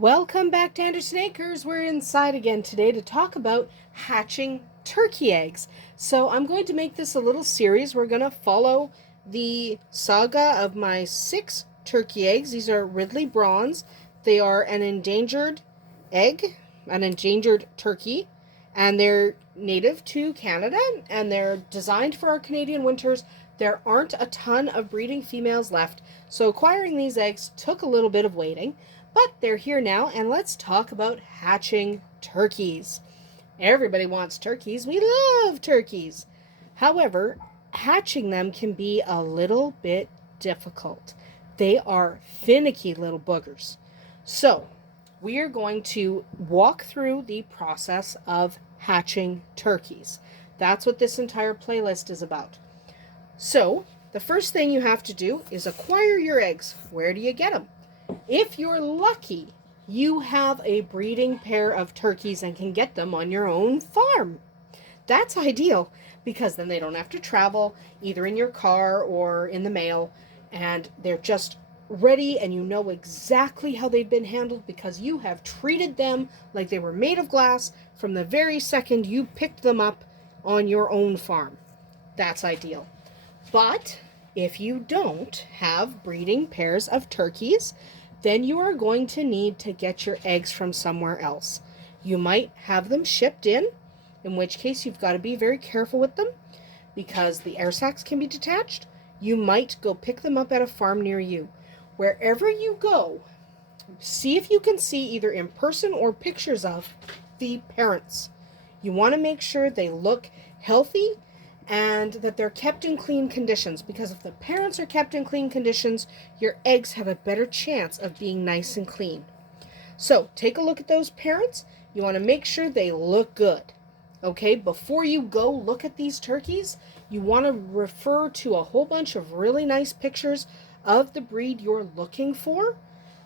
Welcome back to Andersen Acres. We're inside again today to talk about hatching turkey eggs. So I'm going to make this a little series. We're going to follow the saga of my 6 turkey eggs. These are Ridley Bronze. They are an endangered egg, an endangered turkey, and they're native to Canada, and they're designed for our Canadian winters. There aren't a ton of breeding females left, so acquiring these eggs took a little bit of waiting. But they're here now, and let's talk about hatching turkeys. Everybody wants turkeys. We love turkeys. However, hatching them can be a little bit difficult. They are finicky little boogers. So, we are going to walk through the process of hatching turkeys. That's what this entire playlist is about. So, the first thing you have to do is acquire your eggs. Where do you get them? If you're lucky, you have a breeding pair of turkeys and can get them on your own farm. That's ideal because then they don't have to travel either in your car or in the mail, and they're just ready and you know exactly how they've been handled because you have treated them like they were made of glass from the very second you picked them up on your own farm. That's ideal. But if you don't have breeding pairs of turkeys, then you are going to need to get your eggs from somewhere else. You might have them shipped in which case you've got to be very careful with them because the air sacs can be detached. You might go pick them up at a farm near you. Wherever you go, see if you can see either in person or pictures of the parents. You want to make sure they look healthy and that they're kept in clean conditions, because if the parents are kept in clean conditions, your eggs have a better chance of being nice and clean. So take a look at those parents. You want to make sure they look good. Okay, before you go look at these turkeys, you want to refer to a whole bunch of really nice pictures of the breed you're looking for.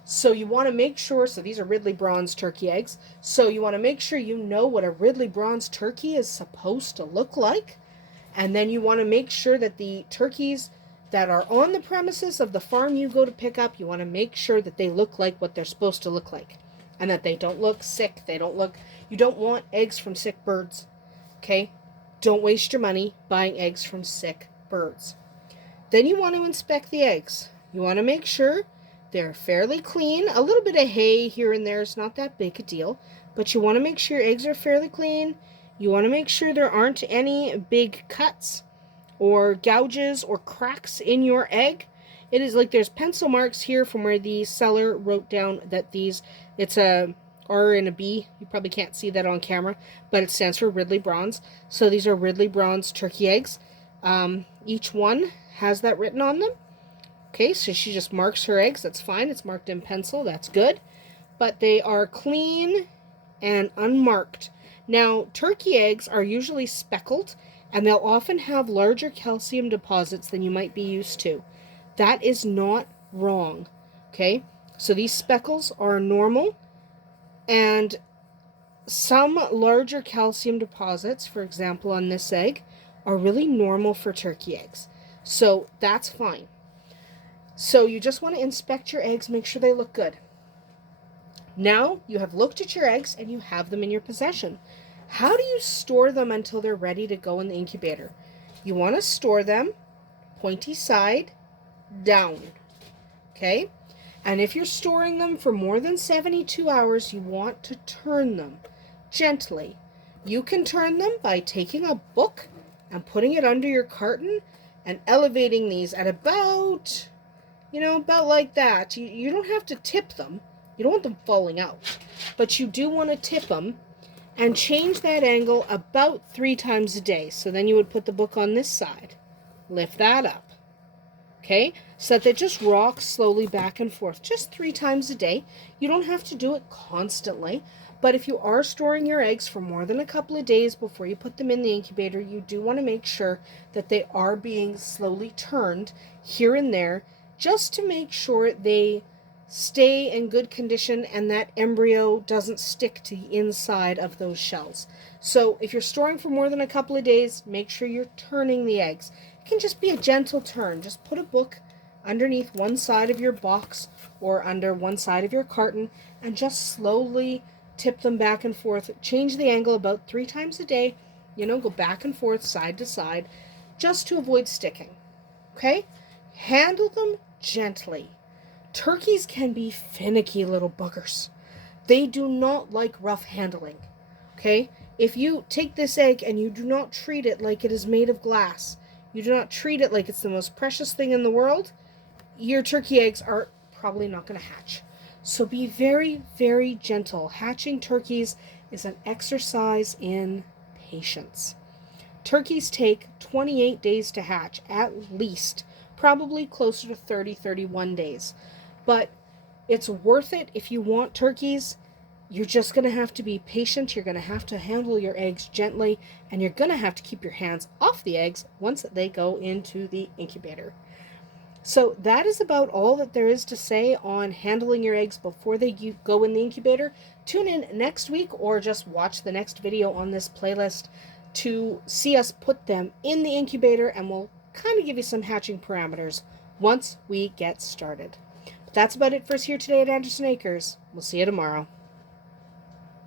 So you want to make sure, so these are Ridley Bronze turkey eggs, so you want to make sure you know what a Ridley Bronze turkey is supposed to look like. And then you want to make sure that the turkeys that are on the premises of the farm you go to pick up, you want to make sure that they look like what they're supposed to look like. And that they don't look sick. You don't want eggs from sick birds. Okay? Don't waste your money buying eggs from sick birds. Then you want to inspect the eggs. You want to make sure they're fairly clean. A little bit of hay here and there is not that big a deal. But you want to make sure your eggs are fairly clean. You want to make sure there aren't any big cuts or gouges or cracks in your egg. It is like there's pencil marks here from where the seller wrote down that it's a R and a B. You probably can't see that on camera, but it stands for Ridley Bronze. So these are Ridley Bronze turkey eggs. Each one has that written on them. Okay, so she just marks her eggs. That's fine. It's marked in pencil. That's good. But they are clean and unmarked. Now, turkey eggs are usually speckled, and they'll often have larger calcium deposits than you might be used to. That is not wrong, okay? So these speckles are normal, and some larger calcium deposits, for example on this egg, are really normal for turkey eggs. So that's fine. So you just want to inspect your eggs, make sure they look good. Now you have looked at your eggs and you have them in your possession. How do you store them until they're ready to go in the incubator? You want to store them pointy side down. Okay? And if you're storing them for more than 72 hours, you want to turn them gently. You can turn them by taking a book and putting it under your carton and elevating these at about like that. You don't have to tip them. You don't want them falling out. But you do want to tip them and change that angle about 3 times a day. So then you would put the book on this side. Lift that up. Okay? So that they just rock slowly back and forth. Just 3 times a day. You don't have to do it constantly. But if you are storing your eggs for more than a couple of days before you put them in the incubator, you do want to make sure that they are being slowly turned here and there, just to make sure they stay in good condition and that embryo doesn't stick to the inside of those shells. So if you're storing for more than a couple of days, make sure you're turning the eggs. It can just be a gentle turn. Just put a book underneath one side of your box or under one side of your carton and just slowly tip them back and forth. Change the angle about 3 times a day. Go back and forth, side to side, just to avoid sticking. Okay? Handle them gently. Turkeys can be finicky little buggers. They do not like rough handling. Okay? If you take this egg and you do not treat it like it is made of glass, you do not treat it like it's the most precious thing in the world, your turkey eggs are probably not going to hatch. So be very, very gentle. Hatching turkeys is an exercise in patience. Turkeys take 28 days to hatch, at least, probably closer to 30, 31 days. But it's worth it if you want turkeys. You're just going to have to be patient. You're going to have to handle your eggs gently, and you're going to have to keep your hands off the eggs once they go into the incubator. So that is about all that there is to say on handling your eggs before they go in the incubator. Tune in next week or just watch the next video on this playlist to see us put them in the incubator, and we'll kind of give you some hatching parameters once we get started. But that's about it for us here today at Andersen Acres. We'll see you tomorrow.